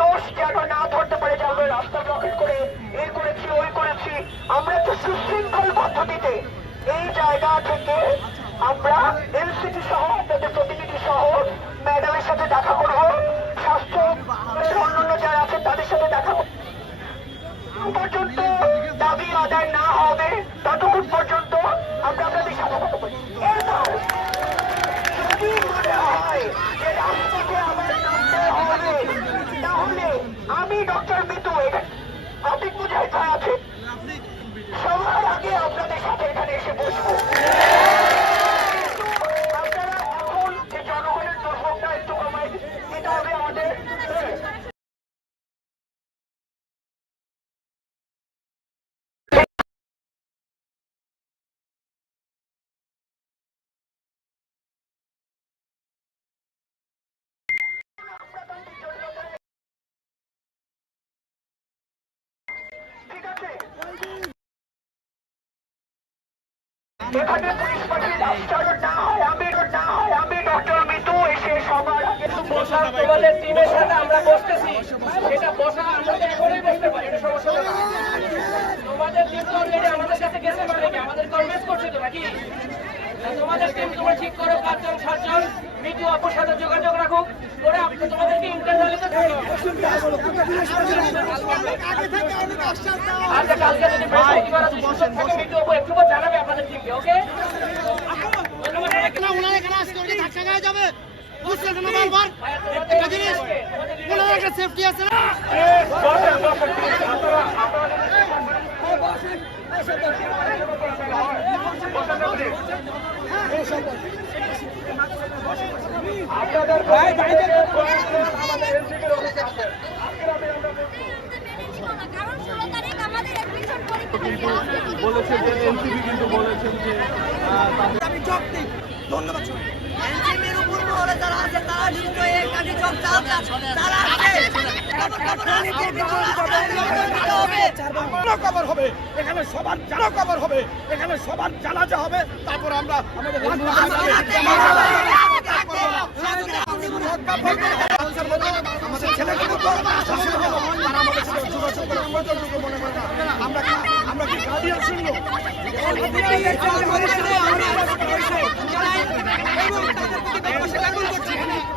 দোষ যেন না ধরতে পারে যে আমরা রাস্তা ব্লকেট করে এ করেছি, ওই করেছি। আমরা তো সুশৃঙ্খল পদ্ধতিতে এই জায়গা থেকে আমরা এলসিটি সহ, আপনাদের প্রতিনিধি সহ ম্যাডামের সাথে দেখা করব। স্বাস্থ্য, অন্যান্য যারা আছে তাদের সাথে আমি ডক্টর মিতু আপনি বুঝাই ছাড়া আছে। সবার আগে আপনাদের সাথে এখানে এসে বসবো। এখানে পুলিশ পাঠিয়ে লাস্টার না হয় আমি না হয় আমি ডক্টর মিতু এসে সবার আগে তোমাদের টিমের সাথে আমরা বসতেছি। সেটা বসা। আমরা তো এখনই বসতে পারি এটা সমস্যা নেই তোমাদের টিম তো অলরেডি আমাদের কাছে গেছে মানে কি? আমাদের কনভিন্স করছে তো নাকি? তোমাদের টিম তোমরা ঠিক করো পাঁচজন সাতজন মিটু আপুর সাথে যোগাযোগ করে আপনি তোমাদেরকে ইন্টারনালি তো থাকো। আচ্ছা কালকে যদি বৃহস্পতিবার সুযোগ থাকে একটু জানাবে আপনাদের টিমকে ওকে? ওনারা এখানে আসতে ওকে ধাক্কা খাওয়া যাবে। বুঝছেন না বারবার একটা জিনিস ওনার একটা সেফটি আছে না? আপনাদের কারণ ষোলো তারিখ আমাদের অ্যাডমিশন পরীক্ষা বলেছে যে এনসিবি কিন্তু বলেছেন যে আমি দিই ধন্যবাদ। এনসিপির উপর মহলে যারা আছে। তারা কিন্তু এই কাঠি চোখ চালাচ্ছে তারা আছে। কবর হবে এখানে সবার জানা কবর হবে এখানে সবার জানাজা হবে তারপর আমরা আমাদের আমাদের ছেলেগুলো তারা আমাদের সাথে যোগাযোগ করে আমরা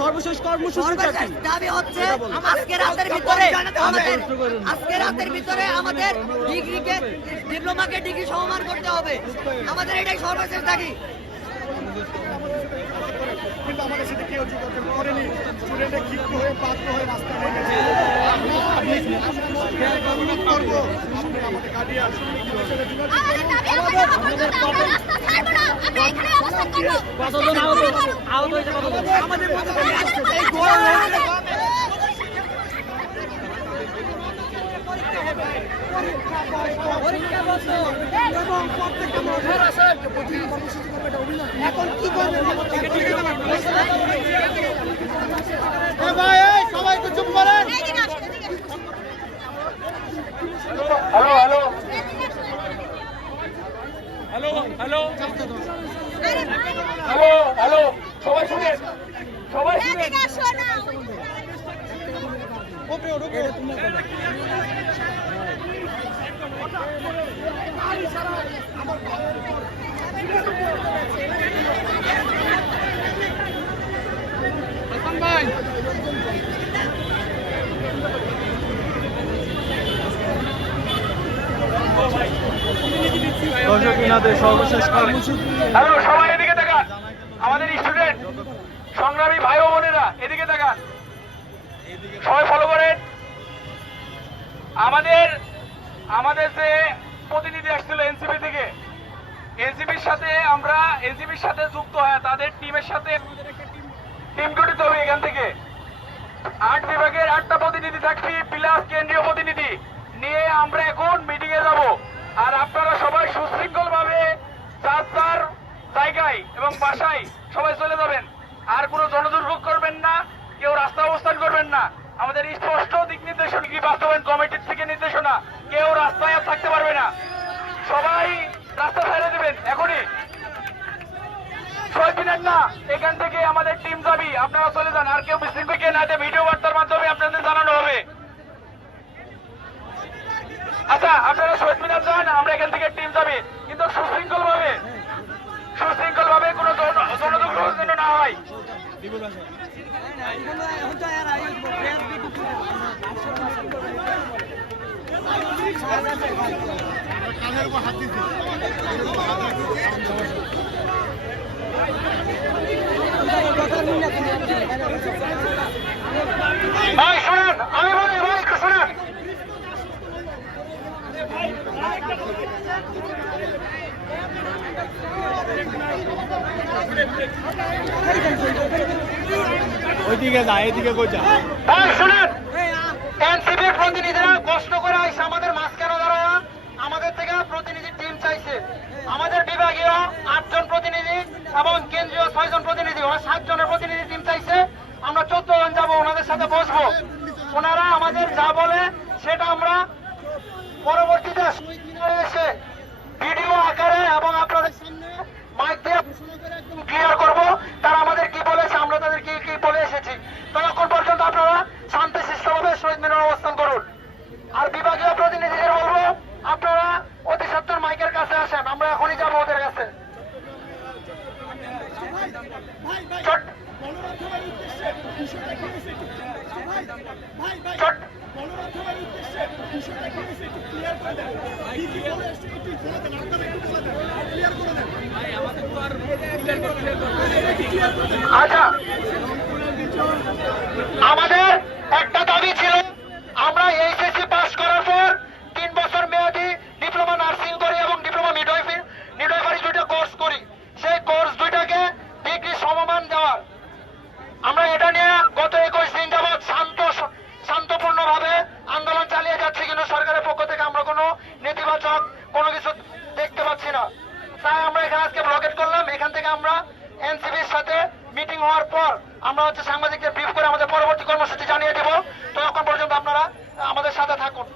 সর্বশেষ কর্মসূচি দাবি হচ্ছে আজকে রাতের ভিতরে আমাদের আজকে রাতের ভিতরে আমাদের ডিগ্রিকে ডিপ্লোমাকে ডিগ্রি সমমান করতে হবে। আমাদের এটাই সর্বশেষ দাবি। কিন্তু আমাদের সাথে কেউ যোগাযোগ করেনি। স্টুডেন্টে ক্ষিপ্ত হয়ে বাধ্য হয়ে রাস্তায় নেমেছে আমরা করব। আপনি আমাদের গার্ডিয়ান আমাদের দাবি আমাদের অবস্থান আমরা রাস্তা ছাড়বো না আমরা এখানে অবস্থান করব কতজন আহত আহত হয়েছে কতজন আমাদের মধ্যে এই গরম এখন কি করবেন সবাই তো চুপ করেন hello hello hello hello hello hello সবাই শুনেন সবাই শুনেন না হ্যালো, সবাই এদিকে তাকান। আমাদের স্টুডেন্ট সংগ্রামী ভাই বোনেরা, এদিকে তাকান। সবাই ফলো করেন। আমাদের আমাদের যে প্রতিনিধি আসছিল এনসিপি থেকে, এনসিপির সাথে আমরা, এনসিপির সাথে যুক্ত হয়ে তাদের টিমের সাথে টিম গঠিত হবে এখান থেকে। আট বিভাগের আটটা প্রতিনিধি থাকছি, প্লাস কেন্দ্রীয় প্রতিনিধি। নিয়ে আমরা এখন মিটিংয়ে যাব। আর আপনারা সবাই সুশৃঙ্খল ভাবে চার চার জায়গায় এবং বাসায় সবাই চলে যাবেন আর কোনো জনদুর্ভোগ করবেন না কেউ রাস্তা অবস্থান করবেন না আমাদের স্পষ্ট দিক নির্দেশনা কি বাস্তবায়ন কমিটির থেকে নির্দেশনা কেউ রাস্তায় আর থাকতে পারবে না সবাই রাস্তা ছেড়ে দেবেন এখনই দিনের না। এখান থেকে আমাদের টিম যাবি। আপনারা চলে যান। আর কেউ বিশৃঙ্খল কে না ভিডিও বার্তার মাধ্যমে আপনাদের জানানো হবে। আচ্ছা আপনারা শহীদ মিনার যান। আমরা এখান থেকে টিম যাবে। কিন্তু সুশৃঙ্খল ভাবে সুশৃঙ্খল ভাবে কোনো জন- জনদুর্ভোগ যেন না হয়। ভাই শুনুন আমি বলি ভাই একটু শুনুন ওইদিকে যা এদিকে কই যা। ভাই শুনুন। এনসিপির প্রতিনিধিরা কষ্ট করে আইসে আমাদের মাঝখানে দাঁড়ায়। আমাদের থেকে প্রতিনিধি টিম চাইছে। আমাদের বিভাগীয় আটজন প্রতিনিধি এবং কেন্দ্রীয় ছয়জন প্রতিনিধি ওরা সাত জনের প্রতিনিধি টিম চাইছে আমরা চোদ্দ জন যাব ওনাদের সাথে বসবো। ওনারা আমাদের যা বলে সেটা আমরা পরবর্তীতে শহীদ মিনারে এসে ভিডিও আকারে এবং আপনাদের সামনে মাইক দিয়ে ক্লিয়ার করব। তারা আমাদের কি বলেছে আমরা তাদের কি কি বলে এসেছি। ততক্ষণ পর্যন্ত আপনারা শান্তি শিষ্টভাবে শহীদ মিনার অবস্থান করুন। আর বিভাগীয় প্রতিনিধিদের বলব আপনারা অতি সত্তর মাইকের কাছে আসেন। আমরা এখনই যাব ওদের কাছে। চট। চট আচ্ছা আমাদের একটা দাবি ছিল আমরা এইচএসসি পাস করার পর তিন বছর মেয়াদি ডিপ্লোমা নার্সিং করি এবং ডিপ্লোমা মিডওয়াইফি মিডওয়াইফারি দুইটা কোর্স করি সেই কোর্স দুইটাকে ডিগ্রি সমমান দেওয়ার আমরা এটা নিয়ে গত একুশ দিন যাবৎ শান্ত শান্তপূর্ণভাবে আন্দোলন চালিয়ে যাচ্ছি কিন্তু সরকারের পক্ষ থেকে আমরা কোনো নেতিবাচক কোনো কিছু দেখতে পাচ্ছি না তাই আমরা এখানে আজকে ব্লকেট করলাম এখান থেকে আমরা এনসিবির সাথে মিটিং হওয়ার পর আমরা হচ্ছে সাংবাদিকদের ব্রিফ করে আমাদের পরবর্তী কর্মসূচি জানিয়ে দেব। ততক্ষণ পর্যন্ত আপনারা আমাদের সাথে থাকুন।